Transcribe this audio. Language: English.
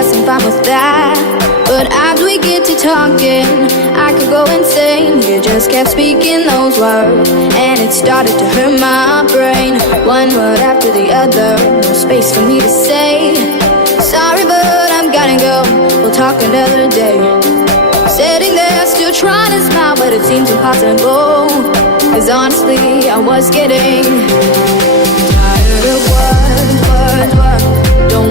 guess I'm fine with that. But as we get to talking, I could go insane. You just kept speaking those words, and it started to hurt my brain. One word after the other, no space for me to say. Sorry, but I'm gotta go, we'll talk another day. Sitting there still trying to smile, but it seems impossible. Cause honestly, I was getting tired of words. Don't